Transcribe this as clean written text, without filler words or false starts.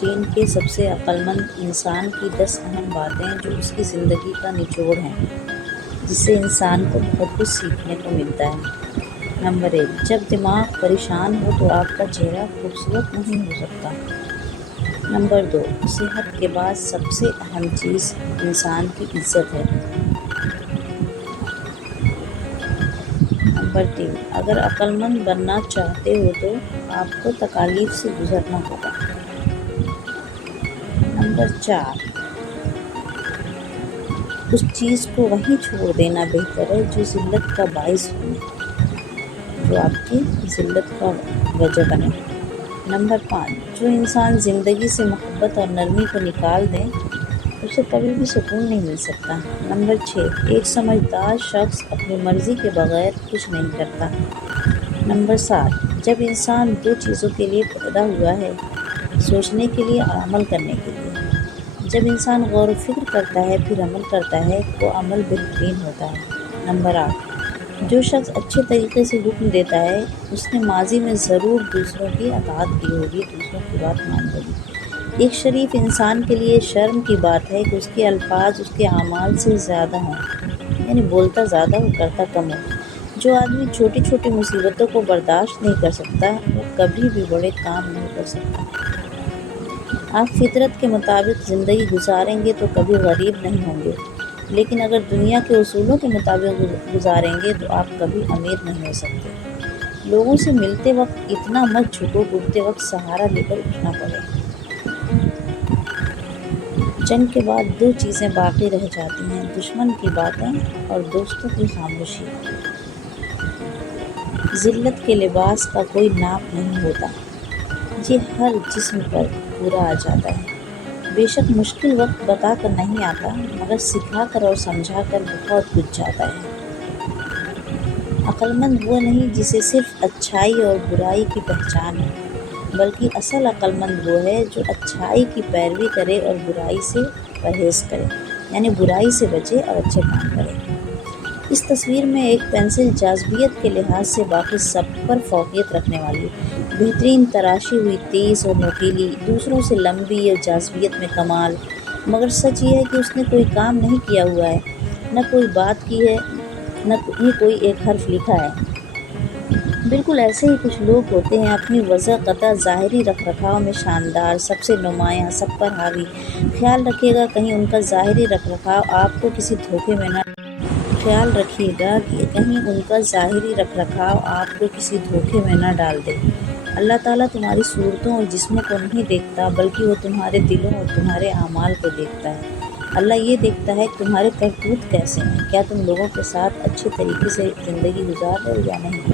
چین کے سب سے عقل مند انسان کی 10 اہم باتیں جو اس کی زندگی کا نچوڑ ہیں، جس سے انسان کو بہت کچھ سیکھنے کو ملتا ہے۔ نمبر 1، جب دماغ پریشان ہو تو آپ کا چہرہ خوبصورت نہیں ہو سکتا۔ نمبر 2، صحت کے بعد سب سے اہم چیز انسان کی عزت ہے۔ نمبر 3، اگر عقل مند بننا چاہتے ہو تو آپ کو تکالیف سے گزرنا ہوگا۔ نمبر 4، اس چیز کو وہیں چھوڑ دینا بہتر ہے جو ذلت کا باعث بنے، جو آپ کی ذلت کا وجہ بنے۔ نمبر 5، جو انسان زندگی سے محبت اور نرمی کو نکال دے اسے کبھی بھی سکون نہیں مل سکتا۔ نمبر 6، ایک سمجھدار شخص اپنی مرضی کے بغیر کچھ نہیں کرتا۔ نمبر 7، جب انسان 2 چیزوں کے لیے پیدا ہوا ہے، سوچنے کے لیے اور عمل کرنے کے لیے۔ جب انسان غور و فکر کرتا ہے پھر عمل کرتا ہے، وہ عمل بہترین ہوتا ہے۔ نمبر 8، جو شخص اچھے طریقے سے حکم دیتا ہے اس نے ماضی میں ضرور دوسروں کی اطاعت کی ہوگی، دوسروں کی بات مانی ہوگی۔ ایک شریف انسان کے لیے شرم کی بات ہے کہ اس کے الفاظ اس کے اعمال سے زیادہ ہوں، یعنی بولتا زیادہ اور کرتا کم ہو۔ جو آدمی چھوٹی چھوٹی مصیبتوں کو برداشت نہیں کر سکتا وہ کبھی بھی بڑے کام نہیں کر سکتا۔ آپ فطرت کے مطابق زندگی گزاریں گے تو کبھی غریب نہیں ہوں گے، لیکن اگر دنیا کے اصولوں کے مطابق گزاریں گے تو آپ کبھی امیر نہیں ہو سکتے۔ لوگوں سے ملتے وقت اتنا مت جھکو کہ اٹھتے وقت سہارا لے کر اٹھنا پڑے۔ جنگ کے بعد 2 چیزیں باقی رہ جاتی ہیں، دشمن کی باتیں اور دوستوں کی خاموشی۔ ذلت کے لباس کا کوئی ناپ نہیں ہوتا، یہ ہر جسم پر پورا آ جاتا ہے۔ بے شک مشکل وقت بتا کر نہیں آتا، مگر سکھا کر اور سمجھا کر بہت کچھ جاتا ہے۔ عقل مند وہ نہیں جسے صرف اچھائی اور برائی کی پہچان ہے، بلکہ اصل عقل مند وہ ہے جو اچھائی کی پیروی کرے اور برائی سے پرہیز کرے، یعنی برائی سے بچے اور اچھے کام کرے۔ اس تصویر میں ایک پنسل جاذبیت کے لحاظ سے باقی سب پر فوقیت رکھنے والی، بہترین تراشی ہوئی، تیز اور نوکیلی، دوسروں سے لمبی اور جاذبیت میں کمال، مگر سچ یہ ہے کہ اس نے کوئی کام نہیں کیا ہوا ہے، نہ کوئی بات کی ہے، نہ ہی کوئی ایک حرف لکھا ہے۔ بالکل ایسے ہی کچھ لوگ ہوتے ہیں، اپنی وضع قطع ظاہری رکھ رکھاؤ میں شاندار، سب سے نمایاں، سب پر حاوی۔ خیال رکھیے گا کہ کہیں ان کا ظاہری رکھ رکھاؤ آپ کو کسی دھوکے میں نہ ڈال دے۔ اللہ تعالیٰ تمہاری صورتوں اور جسموں کو نہیں دیکھتا بلکہ وہ تمہارے دلوں اور تمہارے اعمال کو دیکھتا ہے۔ اللہ یہ دیکھتا ہے کہ تمہارے کرتوت کیسے ہیں، کیا تم لوگوں کے ساتھ اچھے طریقے سے زندگی گزار رہے ہو یا نہیں۔